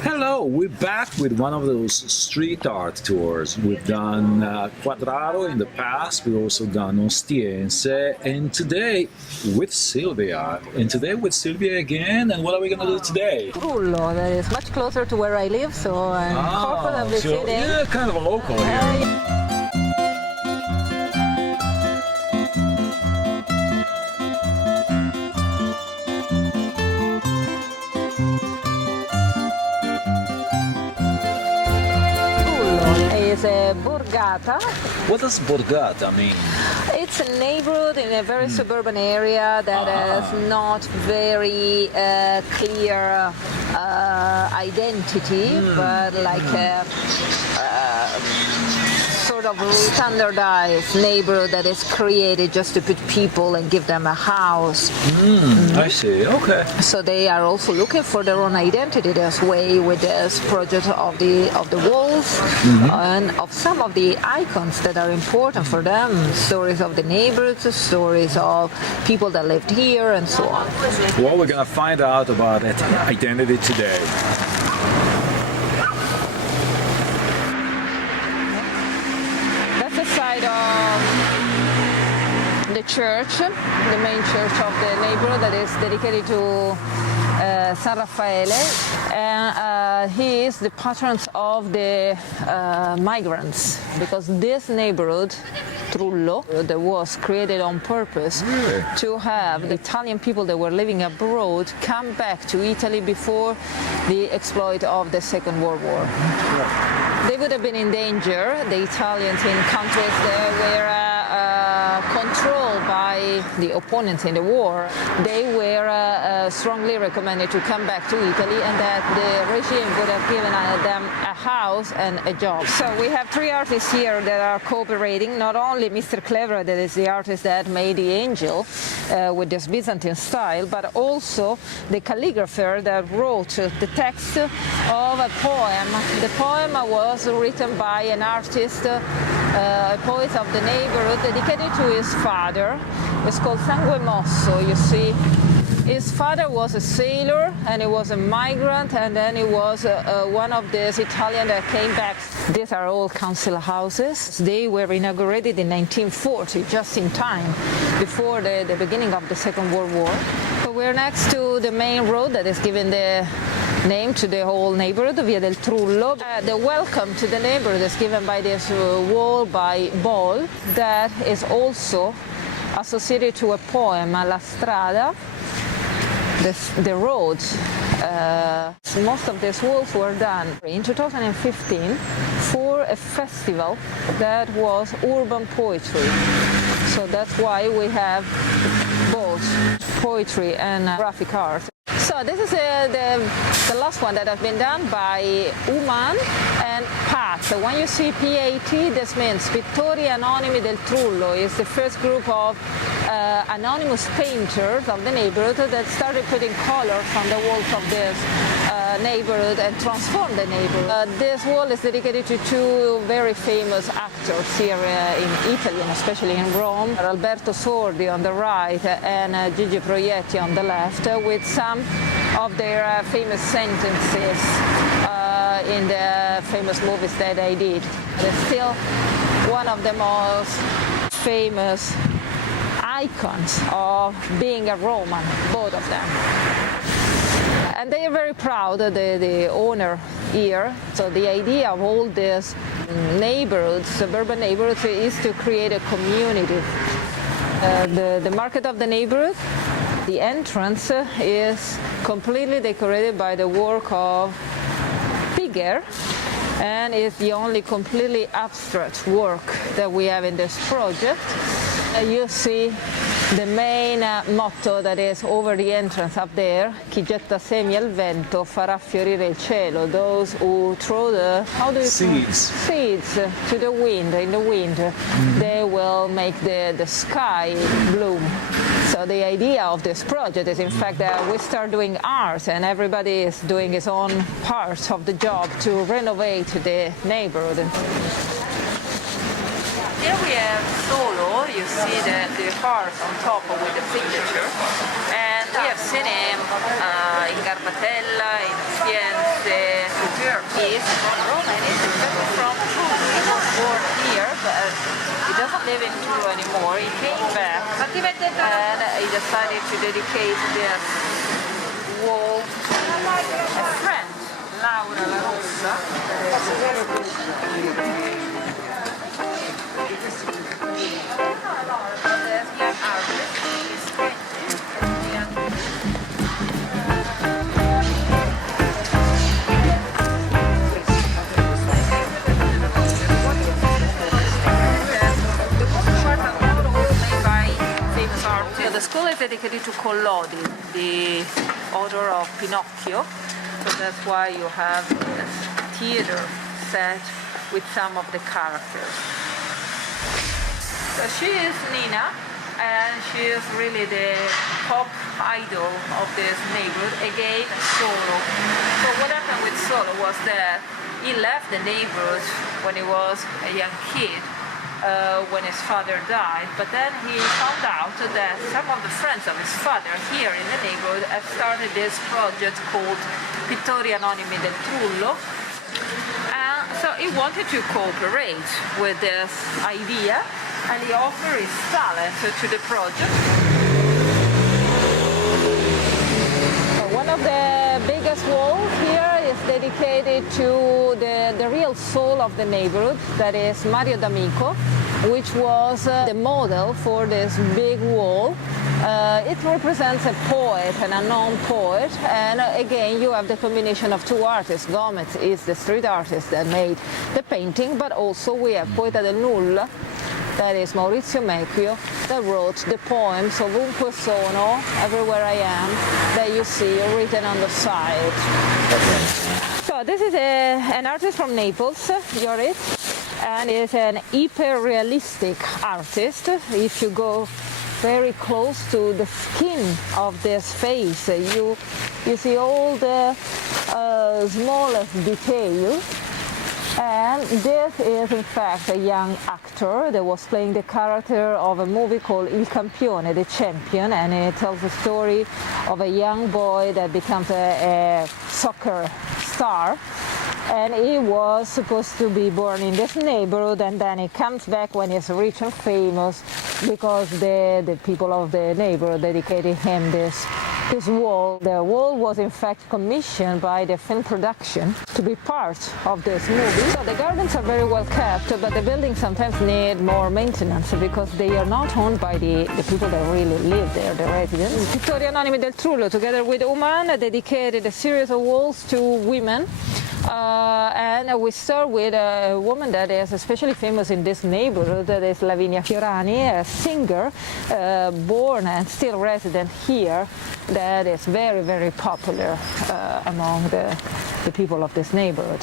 Hello, we're back with one of those street art tours. We've done Quadraro in the past, we've also done Ostiense, and today with Silvia. And today with Silvia again, and what are we going to do today? Trullo, that is much closer to where I live, so I'm comfortably so sitting. yeah, kind of a local here. Is a borgata. What does Borgata mean? It's a neighborhood in a very suburban area that has not very clear identity, but like a sort of standardized neighborhood that is created just to put people and give them a house. I see, okay. So they are also looking for their own identity this way with this project of the walls and of some of the icons that are important for them, stories of the neighborhoods, stories of people that lived here and so on. Well, we're gonna find out about that identity today. That's the side of the church, the main church of the neighborhood that is dedicated to San Raffaele, and he is the patron of the migrants, because this neighborhood, Trullo, that was created on purpose to have the Italian people that were living abroad come back to Italy before the exploit of the Second World War. They would have been in danger, the Italians, in countries that were controlled by the opponents in the war. They were strongly recommended to come back to Italy, and that the regime would have given them a house and a job. So we have three artists here that are cooperating, not only Mr. Clever, that is the artist that made the angel with this Byzantine style, but also the calligrapher that wrote the text of a poem. The poem was written by an artist, a poet of the neighborhood, dedicated to his father. It's called Sangue Mosso, you see. His father was a sailor, and he was a migrant, and then he was one of these Italians that came back. These are all council houses. They were inaugurated in 1940, just in time, before the beginning of the Second World War. So we're next to the main road that is given the name to the whole neighborhood, Via del Trullo. The welcome to the neighborhood is given by this wall by Ball, that is also associated to a poem, La Strada, the road. Most of these walls were done in 2015 for a festival that was urban poetry. So that's why we have both poetry and graphic art. So this is the last one that has been done by Uman and Pat. So when you see PAT, this means Pittori Anonimi del Trullo. It's the first group of anonymous painters of the neighborhood that started putting colors on the walls of this neighborhood and transformed the neighborhood. This wall is dedicated to two very famous actors here in Italy, and especially in Rome. Alberto Sordi on the right and Gigi Proietti on the left, with some of their famous sentences in the famous movies that they did. They're still one of the most famous icons of being a Roman, both of them. And they are very proud, the owner here. So the idea of all these neighborhoods, suburban neighborhoods, is to create a community. The market of the neighborhood, the entrance is completely decorated by the work of Piger, and it's the only completely abstract work that we have in this project. You see the main motto that is over the entrance up there: Chi getta semi al vento farà fiorire il cielo. Those who throw the seeds to the wind, in the wind, they will make the sky bloom. So the idea of this project is, in fact, that we start doing art, and everybody is doing his own part of the job to renovate the neighborhood. Here we have Solo, you see the heart on top with the signature, and we have seen him in Garbatella, in Ostiense, church is from Rome, and it's from Trullo. He was born here, but he doesn't live in Trullo anymore. He came back and he decided to dedicate this wall to a friend, Laura La Rossa. The school is dedicated to Collodi, the author of Pinocchio, so that's why you have a theater set with some of the characters. So she is Nina, and she is really the pop idol of this neighborhood, again solo. So what happened with Solo was that he left the neighborhood when he was a young kid, when his father died, but then he found out that some of the friends of his father here in the neighborhood have started this project called Pittori Anonimi del Trullo, and so he wanted to cooperate with this idea, and he offered his talent to the project. One of the biggest walls here is dedicated to the real soul of the neighborhood, that is Mario D'Amico, which was the model for this big wall. It represents a poet, an unknown poet, and again you have the combination of two artists. Gomez is the street artist that made the painting, but also we have Poeta del Nulla, that is Maurizio Mecchio, that wrote the poems Ovunque Sono, Everywhere I Am, that you see written on the side. So this is an artist from Naples, Joris, and is an hyper-realistic artist. If you go very close to the skin of this face, you see all the smallest details. And this is in fact a young actor that was playing the character of a movie called Il Campione, the champion, and it tells the story of a young boy that becomes a soccer star. And he was supposed to be born in this neighborhood, and then he comes back when he's rich and famous because the people of the neighborhood dedicated him this wall. The wall was in fact commissioned by the film production to be part of this movie. So the gardens are very well kept, but the buildings sometimes need more maintenance because they are not owned by the people that really live there, the residents. Pittori Anonimi del Trullo, together with Uman, dedicated a series of walls to women. And we start with a woman that is especially famous in this neighborhood, that is Lavinia Fiorani, a singer born and still resident here, that is very, very popular among the people of this neighborhood.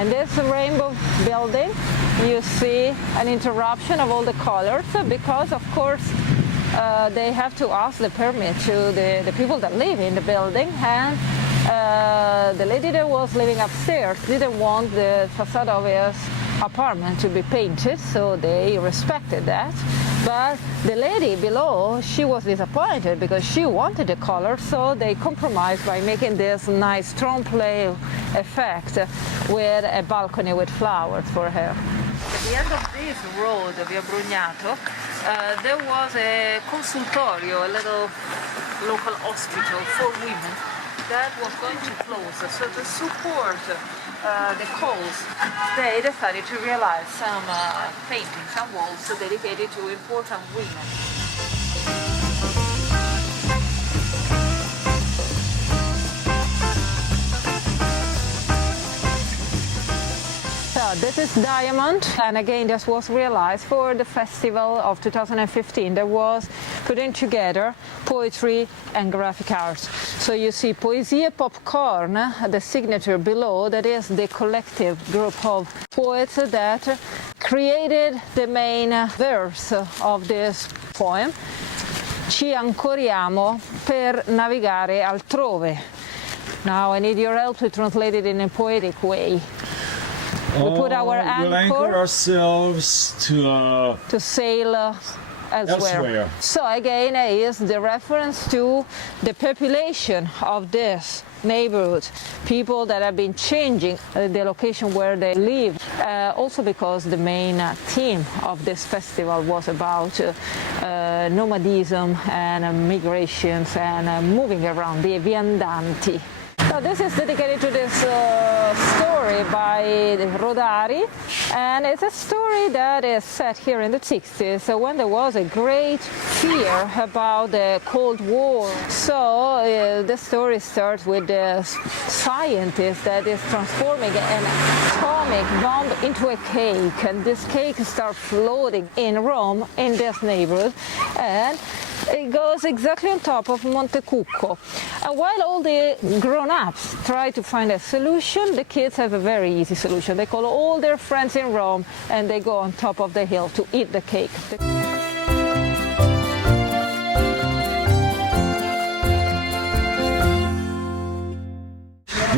In this rainbow building, you see an interruption of all the colors because, of course, they have to ask the permit to the people that live in the building, and the lady that was living upstairs didn't want the facade of his apartment to be painted, so they respected that. But the lady below, she was disappointed because she wanted the color, so they compromised by making this nice trompe-l'oeil effect with a balcony with flowers for her. At the end of this road, Via Brugnato, there was a consultorio, a little local hospital for women that was going to close. So to support the cause, they decided to realize some paintings, some walls dedicated to important women. This is Diamond, and again this was realized for the festival of 2015 that was putting together poetry and graphic arts. So you see Poesie Popcorn, the signature below, that is the collective group of poets that created the main verse of this poem. Ci ancoriamo per navigare altrove. Now I need your help to translate it in a poetic way. We put our we'll anchor ourselves to sail elsewhere. So again is the reference to the population of this neighborhood, people that have been changing the location where they live. Also because the main theme of this festival was about nomadism and migrations and moving around, the viandanti. So this is dedicated to this story by Rodari, and it's a story that is set here in the 60s when there was a great fear about the Cold War. So the story starts with the scientist that is transforming an atomic bomb into a cake, and this cake starts floating in Rome, in this neighborhood, and it goes exactly on top of Monte Cucco. And while all the grown-ups try to find a solution, the kids have a very easy solution. They call all their friends in Rome and they go on top of the hill to eat the cake.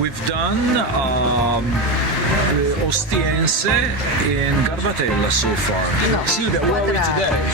We've done Ostiense in Garbatella so far. No, Silvia, where are we today?